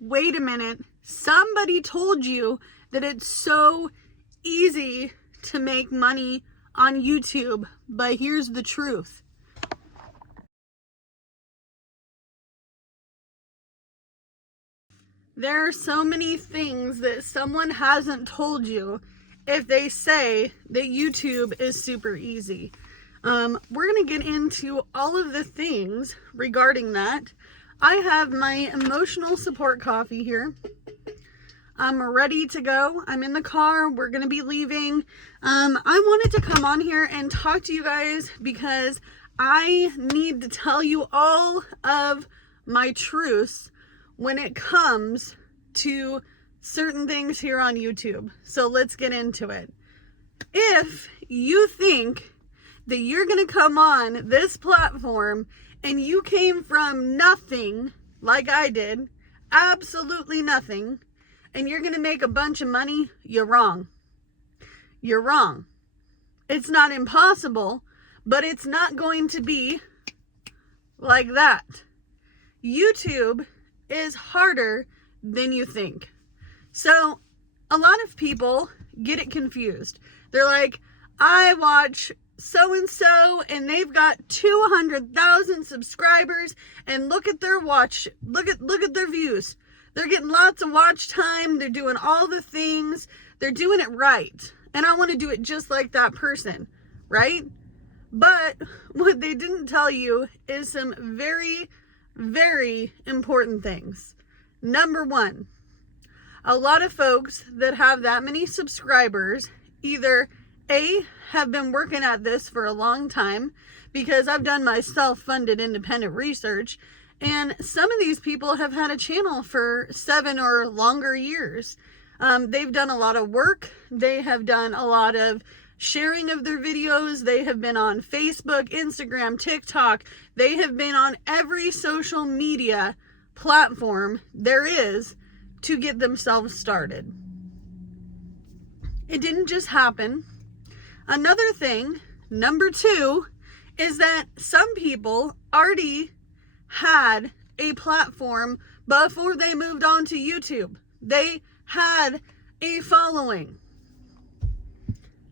wait a minute, somebody told you that it's so easy to make money on YouTube, but here's the truth. There are so many things that someone hasn't told you if they say that YouTube is super easy. We're going to get into all of the things regarding that. I have my emotional support coffee here. I'm ready to go. I'm in the car. We're going to be leaving. I wanted to come on here and talk to you guys because I need to tell you all of my truths when it comes to certain things here on YouTube. So let's get into it. If you think that you're going to come on this platform and you came from nothing like I did, absolutely nothing, and you're going to make a bunch of money, you're wrong. You're wrong. It's not impossible, but it's not going to be like that. YouTube is harder than you think. So a lot of people get it confused. They're like, I watch so-and-so and they've got 200,000 subscribers and look at their look at their views. They're getting lots of watch time. They're doing all the things. They're doing it right. And I want to do it just like that person, right? But what they didn't tell you is some very, very important things. Number one, a lot of folks that have that many subscribers either A, have been working at this for a long time, because I've done my self-funded independent research, and some of these people have had a channel for 7 or longer years. They've done a lot of work. They have done a lot of sharing of their videos. They have been on Facebook, Instagram, TikTok. They have been on every social media platform there is to get themselves started. It didn't just happen. Another thing, number two, is that some people already had a platform before they moved on to YouTube. They had a following.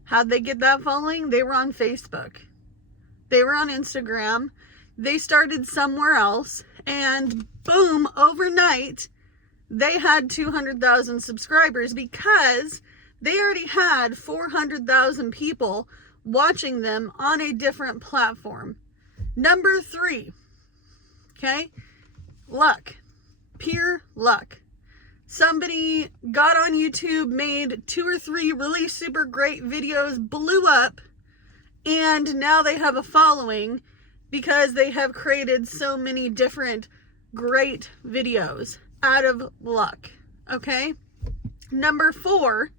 How'd they get that following? They were on Facebook. They were on Instagram. They started somewhere else, and boom, overnight, they had 200,000 subscribers because they already had 400,000 people watching them on a different platform. Number three, okay, luck, pure luck. Somebody got on YouTube, made 2 or 3 really super great videos, blew up, and now they have a following because they have created so many different great videos out of luck, okay? Number 4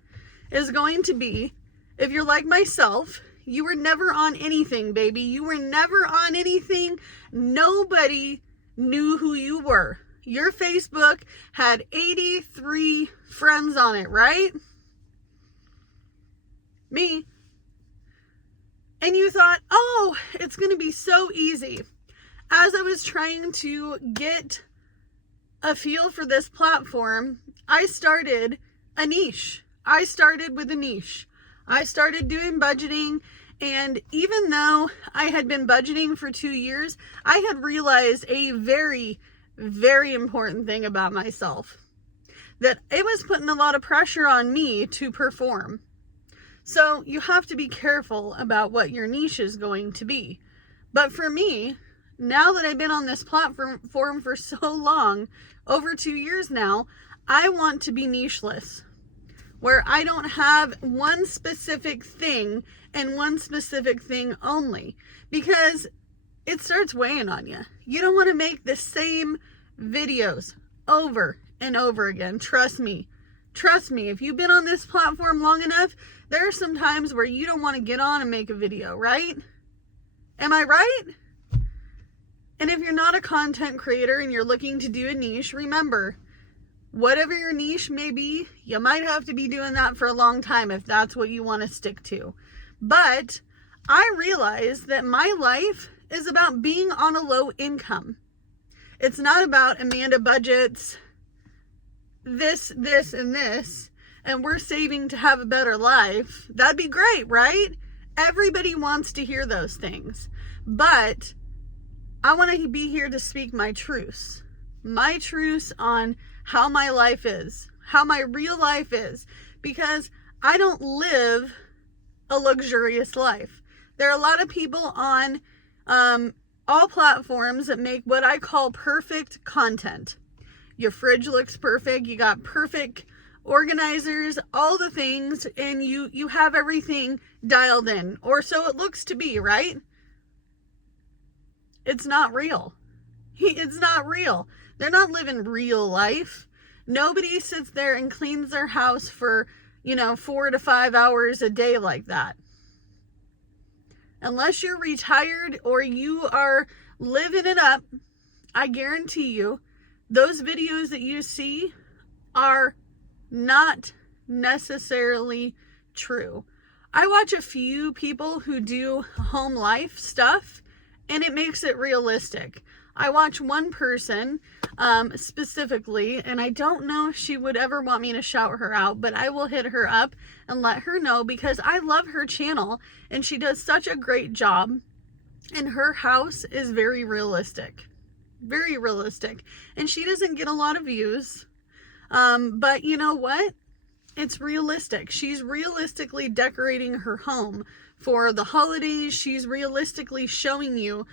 is going to be, if you're like myself, you were never on anything, baby. You were never on anything. Nobody knew who you were. Your Facebook had 83 friends on it, right? Me. And you thought, oh, it's going to be so easy. As I was trying to get a feel for this platform, I started a niche. I started with a niche. I started doing budgeting, and even though I had been budgeting for 2 years, I had realized a very, very important thing about myself, that it was putting a lot of pressure on me to perform. So you have to be careful about what your niche is going to be. But for me, now that I've been on this platform for so long, over 2 years now, I want to be nicheless, where I don't have one specific thing and one specific thing only, because it starts weighing on you. You don't want to make the same videos over and over again. Trust me. Trust me. If you've been on this platform long enough, there are some times where you don't want to get on and make a video, right? Am I right? And if you're not a content creator and you're looking to do a niche, remember, whatever your niche may be, you might have to be doing that for a long time if that's what you want to stick to. But I realize that my life is about being on a low income. It's not about Amanda Budget's this, and this, and we're saving to have a better life, that'd be great, right? Everybody wants to hear those things. But I want to be here to speak my truths on how my life is, how my real life is, because I don't live a luxurious life. There are a lot of people on all platforms that make what I call perfect content. Your fridge looks perfect, you got perfect organizers, all the things, and you have everything dialed in, or so it looks to be, right? It's not real. It's not real. They're not living real life. Nobody sits there and cleans their house for, 4 to 5 hours a day like that. Unless you're retired or you are living it up, I guarantee you, those videos that you see are not necessarily true. I watch a few people who do home life stuff, and it makes it realistic. I watch one person specifically, and I don't know if she would ever want me to shout her out, but I will hit her up and let her know, because I love her channel and she does such a great job, and her house is very realistic. Very realistic. And she doesn't get a lot of views. But you know what? It's realistic. She's realistically decorating her home for the holidays. She's realistically showing you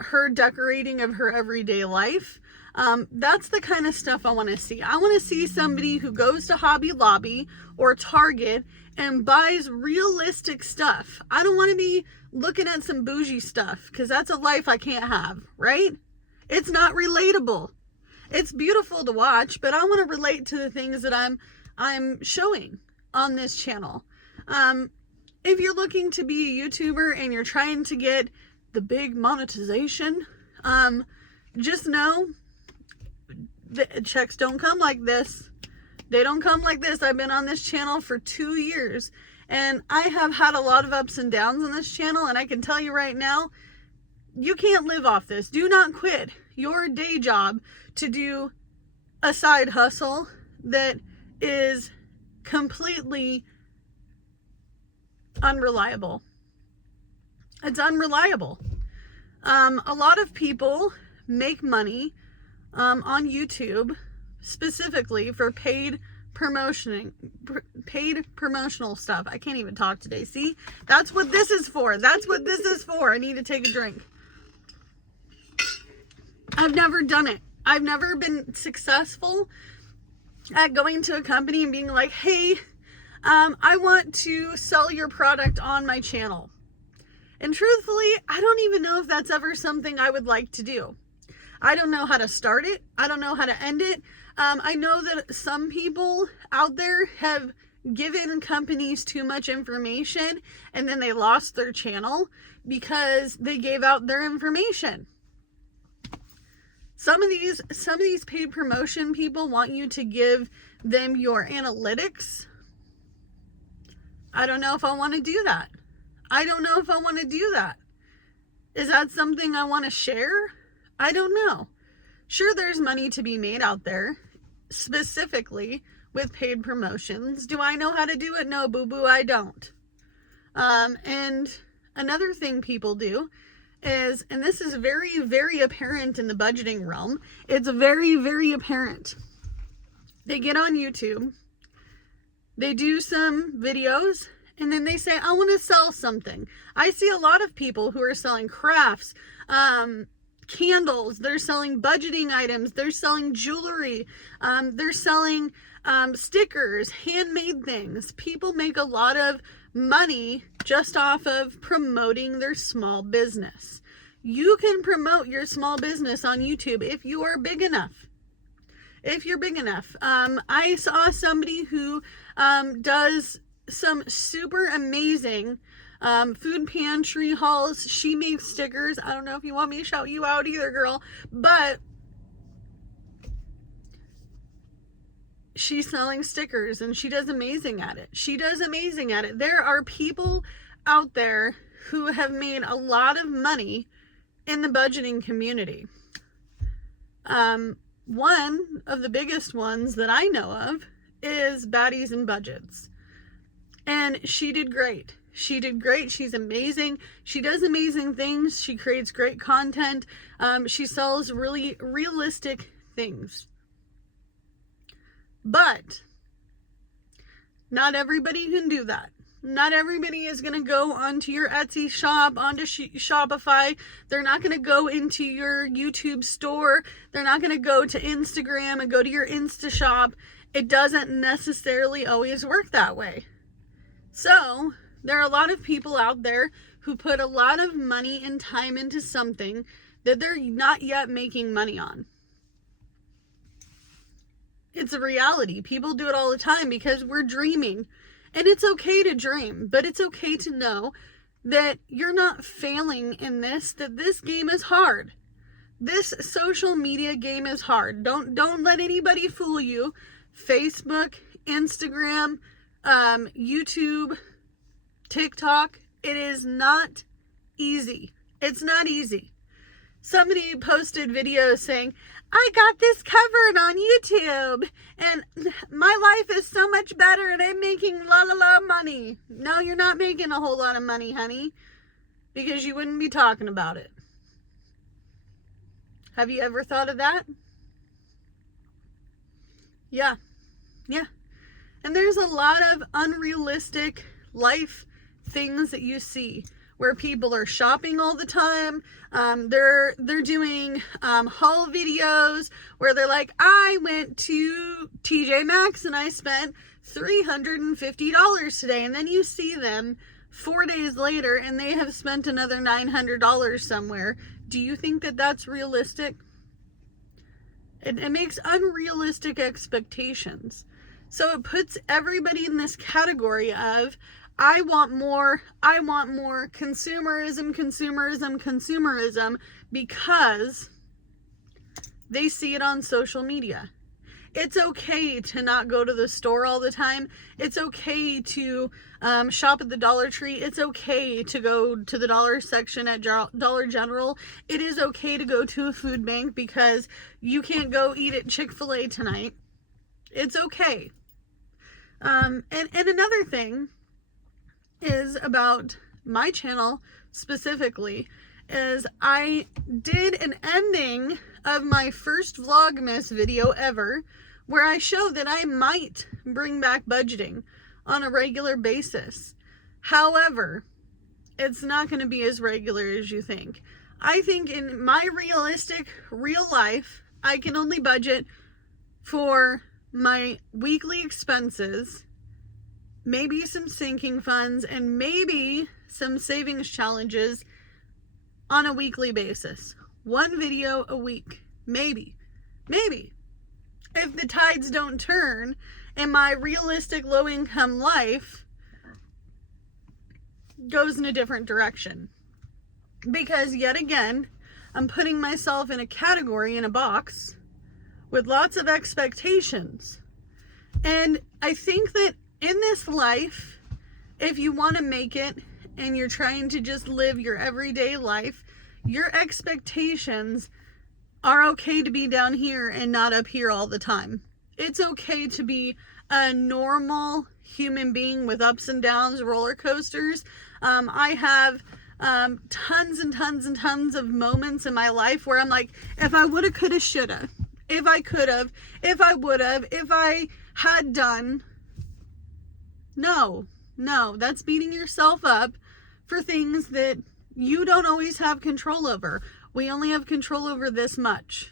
her decorating of her everyday life. That's the kind of stuff I want to see. I want to see somebody who goes to Hobby Lobby or Target and buys realistic stuff. I don't want to be looking at some bougie stuff, because that's a life I can't have, right? It's not relatable. It's beautiful to watch, but I want to relate to the things that I'm showing on this channel. If you're looking to be a YouTuber and you're trying to get the big monetization, just know the checks don't come like this. They don't come like this. I've been on this channel for 2 years, and I have had a lot of ups and downs on this channel, and I can tell you right now, you can't live off this. Do not quit your day job to do a side hustle that is completely unreliable. It's unreliable. A lot of people make money on YouTube specifically for paid promotional stuff. I can't even talk today. See, that's what this is for. That's what this is for. I need to take a drink. I've never done it. I've never been successful at going to a company and being like, hey, I want to sell your product on my channel. And truthfully, I don't even know if that's ever something I would like to do. I don't know how to start it. I don't know how to end it. I know that some people out there have given companies too much information, and then they lost their channel because they gave out their information. Some of these paid promotion people want you to give them your analytics. I don't know if I want to do that. I don't know if I want to do that. Is that something I want to share? I don't know. Sure, there's money to be made out there, specifically with paid promotions. Do I know how to do it? No, boo-boo, I don't. And another thing people do is, and this is very, very apparent in the budgeting realm, it's very, very apparent. They get on YouTube, they do some videos, and then they say, I want to sell something. I see a lot of people who are selling crafts, candles, they're selling budgeting items, they're selling jewelry, they're selling stickers, handmade things. People make a lot of money just off of promoting their small business. You can promote your small business on YouTube if you are big enough. If you're big enough. I saw somebody who does some super amazing food pantry hauls. She makes stickers. I don't know if you want me to shout you out either, girl, but she's selling stickers and she does amazing at it. She does amazing at it. There are people out there who have made a lot of money in the budgeting community. one of the biggest ones that I know of is Baddies and Budgets. And she did great. She did great. She's amazing. She does amazing things. She creates great content. She sells really realistic things. But not everybody can do that. Not everybody is going to go onto your Etsy shop, onto Shopify. They're not going to go into your YouTube store. They're not going to go to Instagram and go to your Insta shop. It doesn't necessarily always work that way. So there are a lot of people out there who put a lot of money and time into something that they're not yet making money on. It's a reality. People do it all the time because we're dreaming. And it's okay to dream, but it's okay to know that you're not failing in this, that this game is hard. This social media game is hard. Don't let anybody fool you. Facebook, Instagram, YouTube, TikTok, it is not easy. It's not easy. Somebody posted videos saying, I got this covered on YouTube and my life is so much better and I'm making la money. No, you're not making a whole lot of money, honey, because you wouldn't be talking about it. Have you ever thought of that? Yeah. And there's a lot of unrealistic life things that you see where people are shopping all the time. They're doing haul videos where they're like, I went to TJ Maxx and I spent $350 today. And then you see them 4 days later and they have spent another $900 somewhere. Do you think that that's realistic? It makes unrealistic expectations. So it puts everybody in this category of, I want more, consumerism, because they see it on social media. It's okay to not go to the store all the time. It's okay to shop at the Dollar Tree. It's okay to go to the dollar section at Dollar General. It is okay to go to a food bank because you can't go eat at Chick-fil-A tonight. It's okay. And another thing is about my channel specifically is I did an ending of my first Vlogmas video ever where I show that I might bring back budgeting on a regular basis. However, it's not going to be as regular as you think. I think in my realistic real life, I can only budget for my weekly expenses, maybe some sinking funds, and maybe some savings challenges on a weekly basis. One video a week. Maybe. If the tides don't turn and my realistic low-income life goes in a different direction. Because yet again, I'm putting myself in a category, in a box, with lots of expectations. And I think that in this life, if you want to make it and you're trying to just live your everyday life, your expectations are okay to be down here and not up here all the time. It's okay to be a normal human being with ups and downs, roller coasters. I have tons and tons of moments in my life where I'm like, if I woulda, coulda, shoulda, if I could have, if I would have, if I had done. No, that's beating yourself up for things that you don't always have control over. We only have control over this much.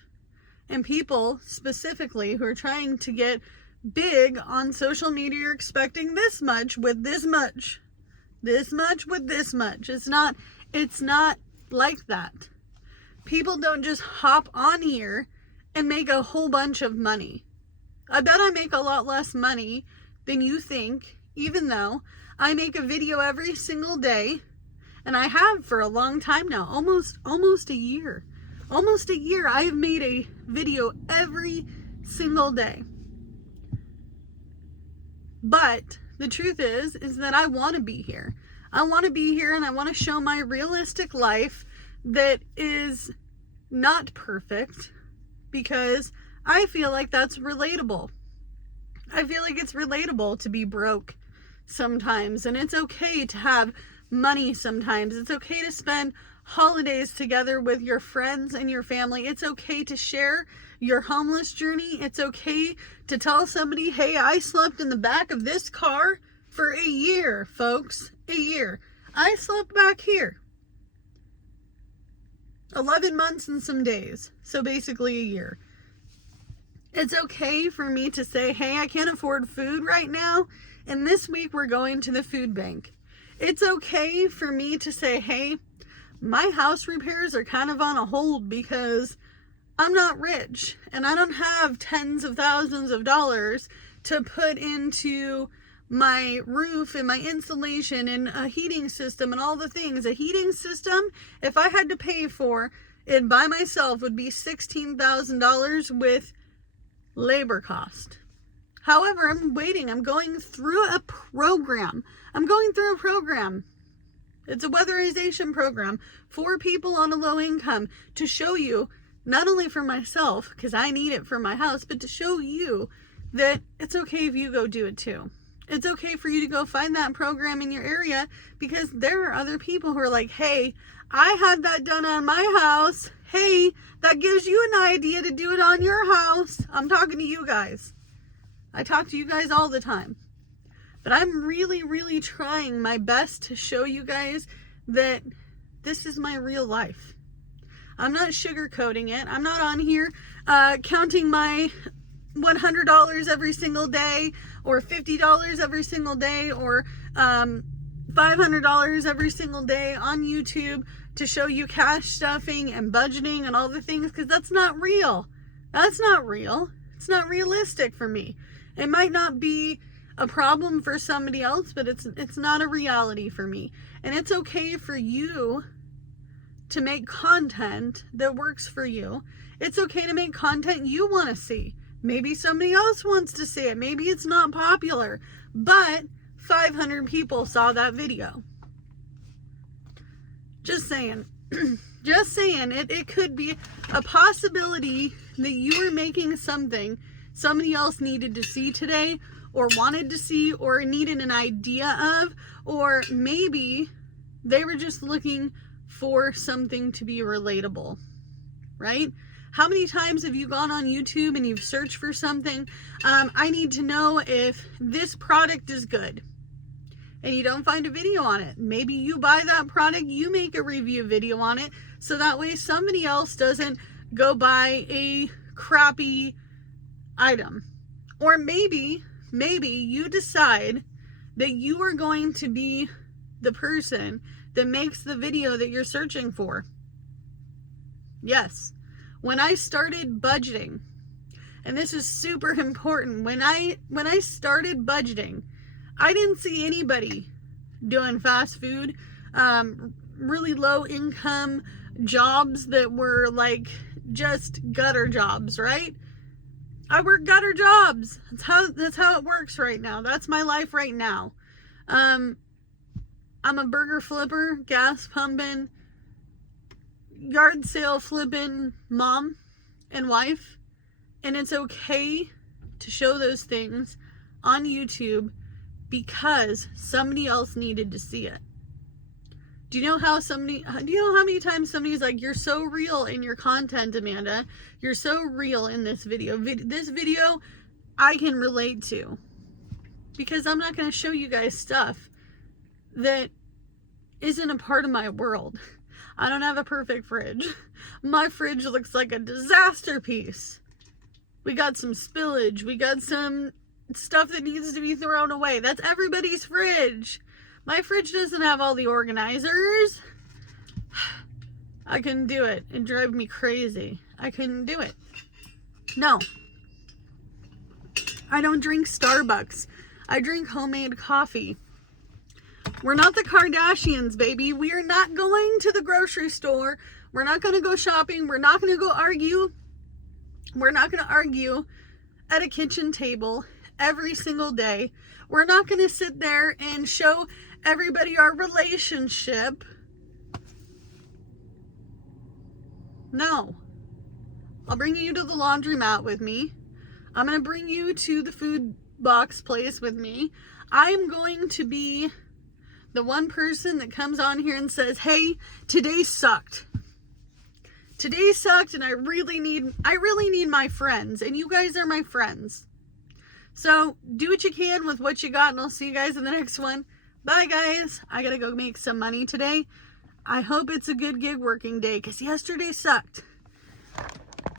And people specifically who are trying to get big on social media are expecting this much with this much. This much with this much. It's not like that. People don't just hop on here and make a whole bunch of money. I bet I make a lot less money than you think, even though I make a video every single day, and I have for a long time now, almost a year. Almost a year I have made a video every single day. But the truth is that I want to be here. I want to be here and I want to show my realistic life that is not perfect, because I feel like that's relatable. I feel like it's relatable to be broke sometimes, and it's okay to have money sometimes. It's okay to spend holidays together with your friends and your family. It's okay to share your homeless journey. It's okay to tell somebody, hey, I slept in the back of this car for a year, folks. A year. I slept back here. 11 months and some days. So basically a year. It's okay for me to say, hey, I can't afford food right now, and this week we're going to the food bank. It's okay for me to say, hey, my house repairs are kind of on a hold because I'm not rich and I don't have tens of thousands of dollars to put into my roof and my insulation and a heating system and all the things. A heating system, if I had to pay for it by myself, would be $16,000 with labor cost. However, I'm waiting. I'm going through a program. It's a weatherization program for people on a low income to show you, not only for myself, because I need it for my house, but to show you that it's okay if you go do it too. It's okay for you to go find that program in your area, because there are other people who are like, hey, I had that done on my house. Hey, that gives you an idea to do it on your house. I'm talking to you guys. I talk to you guys all the time. But I'm really, really trying my best to show you guys that this is my real life. I'm not sugarcoating it. I'm not on here counting my $100 every single day, or $50 every single day, or $500 every single day on YouTube to show you cash stuffing and budgeting and all the things, because that's not real. That's not real. It's not realistic for me. It might not be a problem for somebody else, but it's not a reality for me. And it's okay for you to make content that works for you. It's okay to make content you want to see. Maybe somebody else wants to see it. Maybe it's not popular, but 500 people saw that video. Just saying. Just saying. It could be a possibility that you were making something somebody else needed to see today, or wanted to see, or needed an idea of, or maybe they were just looking for something to be relatable, right? How many times have you gone on YouTube and you've searched for something? I need to know if this product is good, and you don't find a video on it. Maybe you buy that product, you make a review video on it, so that way somebody else doesn't go buy a crappy item. Or maybe you decide that you are going to be the person that makes the video that you're searching for. Yes. When I started budgeting, and this is super important, when I started budgeting, I didn't see anybody doing fast food, really low income jobs that were like just gutter jobs, right? I work gutter jobs. That's how it works right now. That's my life right now. I'm a burger flipper, gas pumping, yard sale flipping mom and wife, and it's okay to show those things on YouTube because somebody else needed to see it. Do you know how many times somebody's like, you're so real in your content, Amanda. You're so real in this video. This video I can relate to, because I'm not going to show you guys stuff that isn't a part of my world. I don't have a perfect fridge. My fridge looks like a disaster piece. We got some spillage. We got some stuff that needs to be thrown away. That's everybody's fridge. My fridge doesn't have all the organizers. I couldn't do it. It drove me crazy. I couldn't do it. No. I don't drink Starbucks. I drink homemade coffee. We're not the Kardashians, baby. We are not going to the grocery store. We're not going to go shopping. We're not going to go argue. We're not going to argue at a kitchen table every single day. We're not going to sit there and show everybody our relationship. No. I'll bring you to the laundromat with me. I'm going to bring you to the food box place with me. I'm going to be the one person that comes on here and says, hey, today sucked. Today sucked and I really need my friends, and you guys are my friends. So do what you can with what you got, and I'll see you guys in the next one. Bye guys. I gotta go make some money today. I hope it's a good gig working day, because yesterday sucked.